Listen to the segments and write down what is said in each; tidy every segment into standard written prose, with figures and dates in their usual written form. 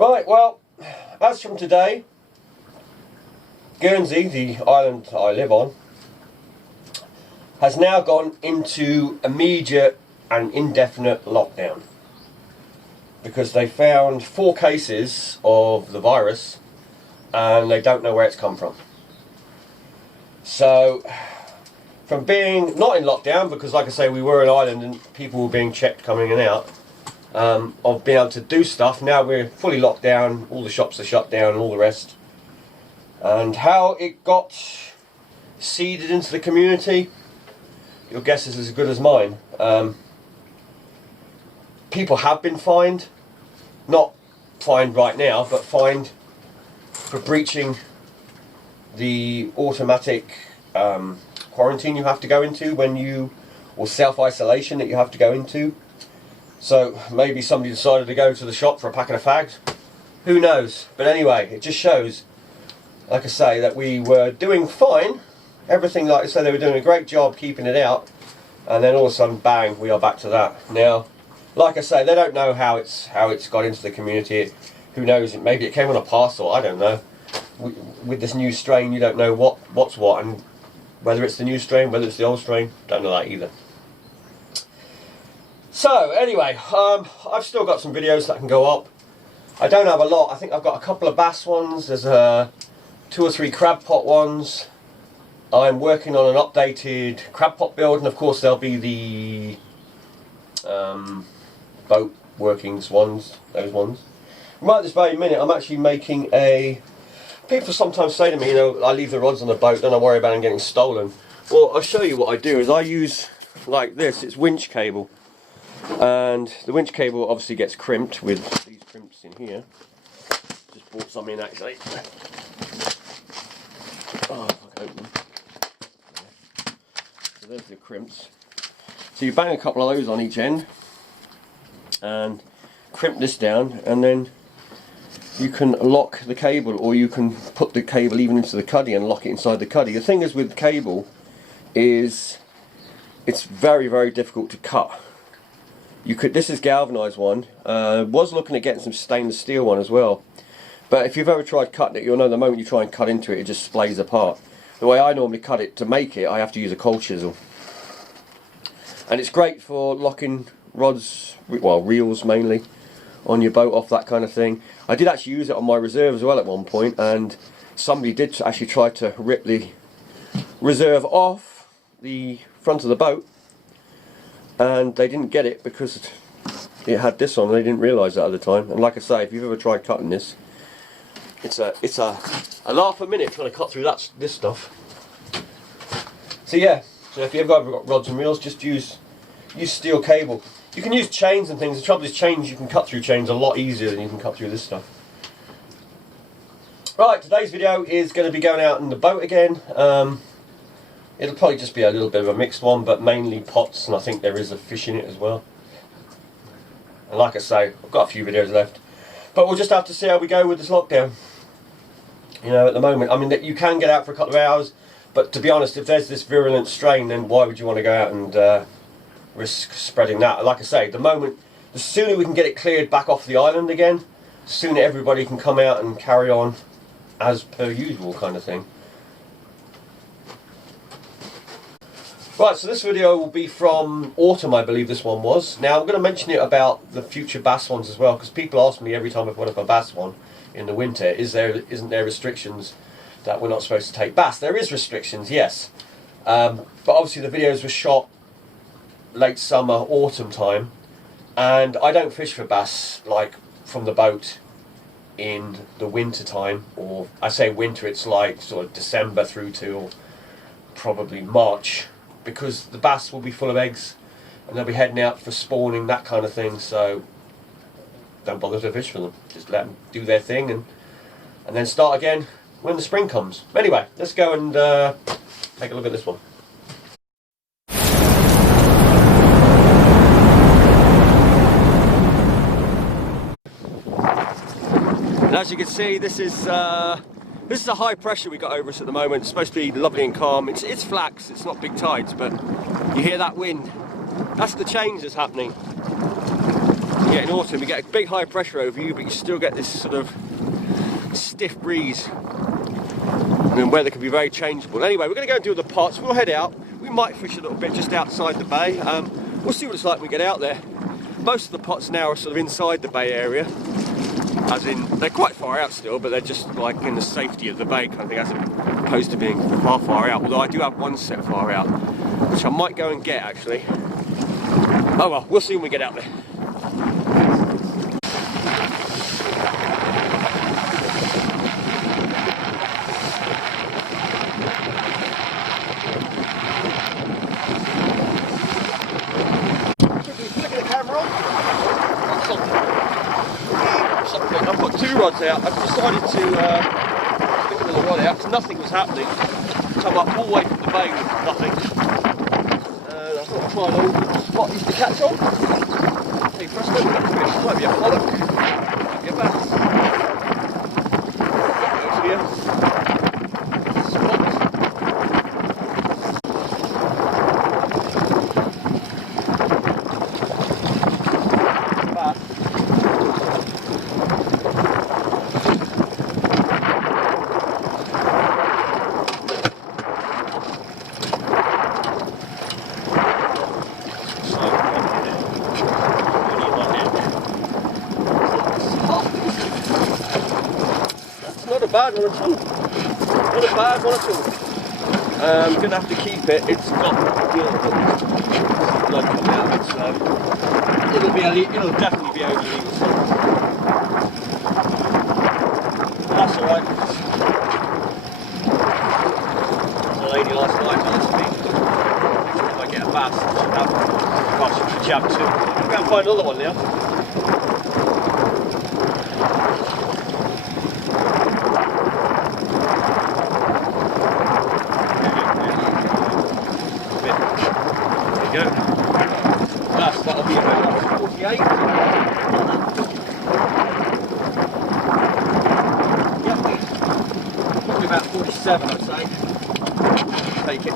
Right, well, as from today, Guernsey, the island I live on, has now gone into immediate and indefinite lockdown because they found 4 cases of the virus and they don't know where it's come from. So, from being not in lockdown, because like I say, we were an island and people were being checked coming in and out, of being able to do stuff, now we're fully locked down, all the shops are shut down and all the rest. And how it got seeded into the community, your guess is as good as mine. People have been fined, not fined right now, but fined for breaching the automatic quarantine you have to go into when you, or self-isolation that you have to go into. So maybe somebody decided to go to the shop for a packet of fags. Who knows? But anyway, it just shows, like I say, that we were doing fine. Everything, like I said, they were doing a great job keeping it out. And then all of a sudden, bang, we are back to that. Now, like I say, they don't know how it's got into the community. Who knows? Maybe it came on a parcel. I don't know. With this new strain, you don't know what's what, and whether it's the new strain, whether it's the old strain, don't know that either. So anyway, I've still got some videos that can go up. I don't have a lot. I think I've got a couple of bass ones. There's 2 or 3 crab pot ones. I'm working on an updated crab pot build, and of course there'll be the boat workings ones, those ones. Right this very minute, I'm actually making a... People sometimes say to me, you know, I leave the rods on the boat, don't I worry about them getting stolen. Well, I'll show you what I do. Is I use, like this, it's winch cable. And the winch cable obviously gets crimped with these crimps in here. Just bought some in actually. Oh, I can open them. So there's the crimps. So you bang a couple of those on each end and crimp this down, and then you can lock the cable, or you can put the cable even into the cuddy and lock it inside the cuddy. The thing is with cable is it's very, very difficult to cut. This is galvanised one. Was looking at getting some stainless steel one as well. But if you've ever tried cutting it, you'll know the moment you try and cut into it, it just splays apart. The way I normally cut it, to make it, I have to use a cold chisel. And it's great for locking rods, well, reels mainly, on your boat off, that kind of thing. I did actually use it on my reserve as well at one point, and somebody did actually try to rip the reserve off the front of the boat, and they didn't get it because it had this on. They didn't realise that at the time. And like I say, if you've ever tried cutting this, it's a laugh a minute trying to cut through this stuff. So yeah, so if you've ever got rods and reels, just use steel cable. You can use chains and things. The trouble is, chains, you can cut through chains a lot easier than you can cut through this stuff. Right, today's video is going to be going out in the boat again. It'll probably just be a little bit of a mixed one, but mainly pots, and I think there is a fish in it as well. And like I say, I've got a few videos left, but we'll just have to see how we go with this lockdown. You know, at the moment, I mean, that you can get out for a couple of hours, but to be honest, if there's this virulent strain, then why would you want to go out and risk spreading that? Like I say, the sooner we can get it cleared back off the island again, the sooner everybody can come out and carry on as per usual kind of thing. Right, so this video will be from autumn, I believe this one was. Now I'm going to mention it about the future bass ones as well, because people ask me every time I put up a bass one in the winter, isn't there restrictions that we're not supposed to take bass? There is restrictions, yes. But obviously the videos were shot late summer, autumn time, and I don't fish for bass like from the boat in the winter time, or I say winter, it's like sort of December through to probably March, because the bass will be full of eggs and they'll be heading out for spawning, that kind of thing. So don't bother to fish for them, just let them do their thing and then start again when the spring comes. Anyway, let's go and take a look at this one. And as you can see, this is a high pressure we got over us at the moment. It's supposed to be lovely and calm. It's flax, it's not big tides, but you hear that wind. That's the change that's happening. you get in autumn, you get a big high pressure over you, but you still get this sort of stiff breeze. And weather can be very changeable. Anyway, we're going to go and do the pots. We'll head out. We might fish a little bit just outside the bay. We'll see what it's like when we get out there. Most of the pots now are sort of inside the bay area, as in they're quite far out still, but they're just like in the safety of the bay kind of thing, as opposed to being far out. Although I do have one set far out, which I might go and get actually. Oh well, we'll see when we get out there. I've got 2 rods out. I've decided to stick another rod out because nothing was happening. Come up all the way from the bay with nothing. And I thought I'd try an old spot used to catch on. Hey, presto, fish. Might be a pollock. Might be a bass. Goes here. Spot. Not a bad one at all. Not a bad one at all. I'm going to have to keep it. It's got blood coming out. It'll definitely be over legal soon. That's alright. The lady last night asked me if I get a bass, I should have a jab too. I'm going to find another one now. Go. That'll be about 48. Yep. Probably about 47, I'd say. Take it.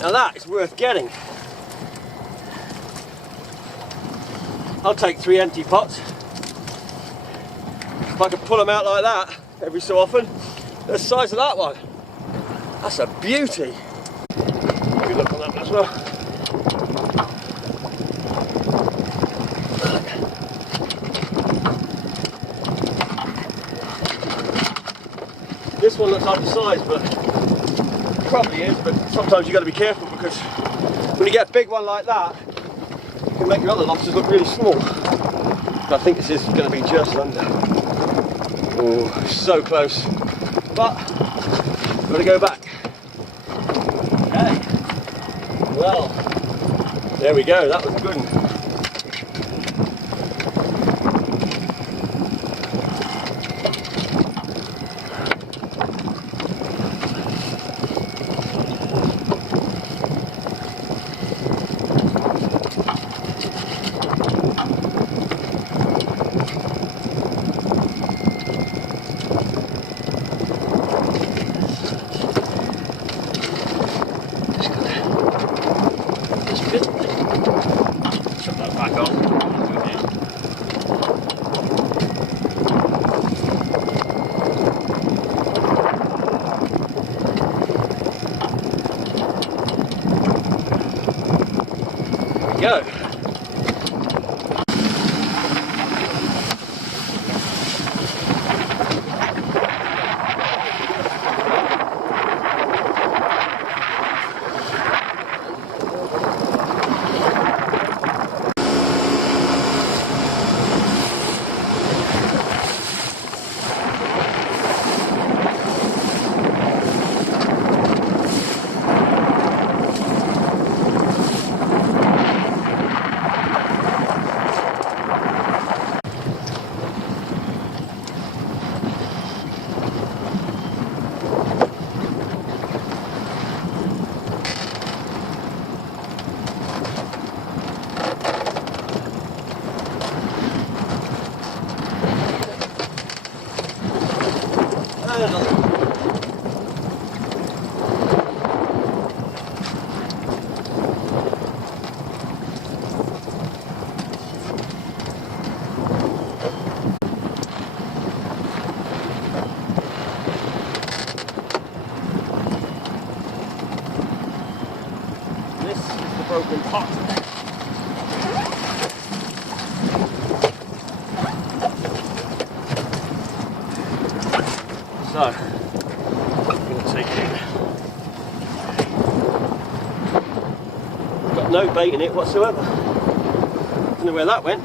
Now that is worth getting. I'll take 3 empty pots. If I could pull them out like that every so often, the size of that one. That's a beauty. Good look on that one as well. This one looks undersized, but probably is, but sometimes you've got to be careful because when you get a big one like that, you can make your other lobsters look really small. But I think this is going to be just under. Oh, so close. But, got to go back. Okay. Well, there we go, that was a good one. Good. back on. Go. This is the broken pot. So, I'm going to take it in. Got no bait in it whatsoever. Don't know where that went.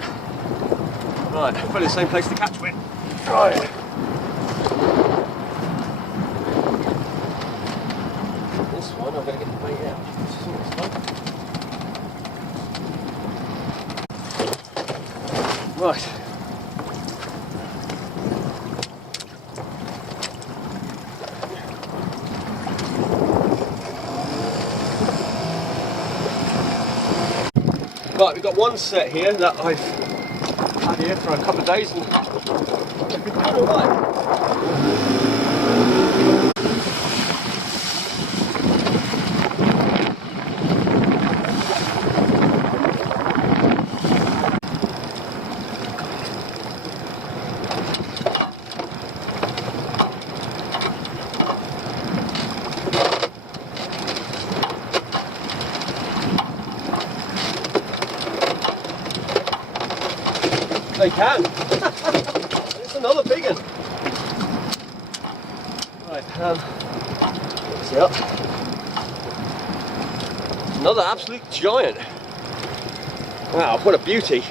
Right, probably the same place the catch went. Right. This one, I'm going to get the bait out. Right. Right, we've got one set here that I've had here for a couple of days and it's been doing alright. They can. It's another big one. Right, what's it up? Another absolute giant. Wow, what a beauty.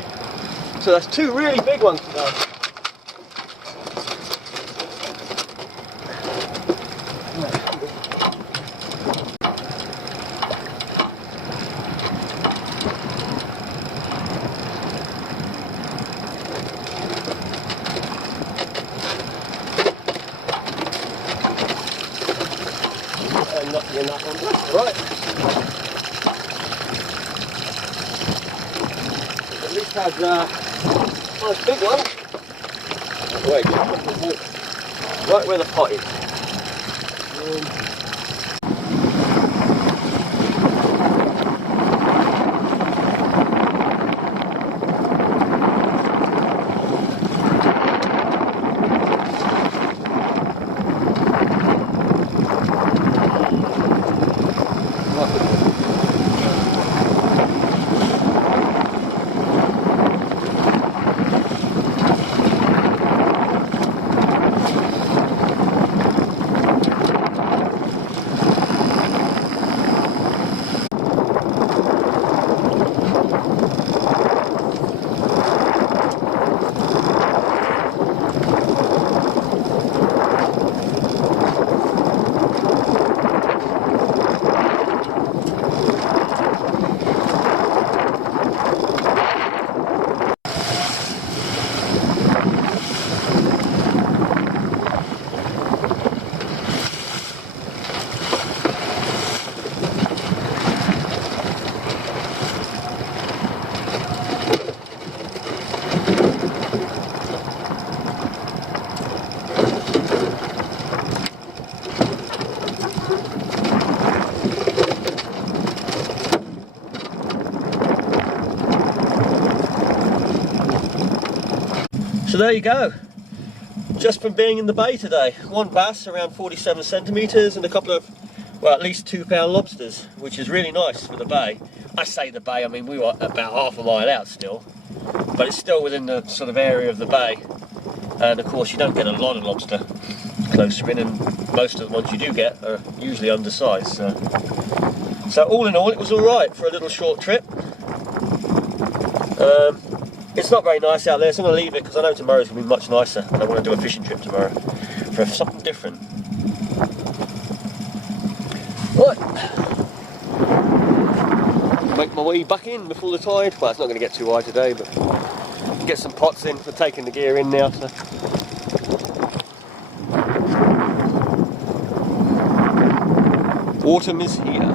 So that's two really big ones today. Nothing in that one. Right. At least had nice big one. Wait, right where the pot is. So there you go. Just from being in the bay today. One bass around 47 centimetres and a couple of, well, at least 2 pound lobsters, which is really nice for the bay. I say the bay, I mean we were about half a mile out still, but it's still within the sort of area of the bay. And of course you don't get a lot of lobster closer in, and most of the ones you do get are usually undersized. So all in all, it was alright for a little short trip. It's not very nice out there, so I'm going to leave it because I know tomorrow's going to be much nicer and I want to do a fishing trip tomorrow for something different. Right, make my way back in before the tide. Well, it's not going to get too high today, but get some pots in. We're taking the gear in now. So. Autumn is here.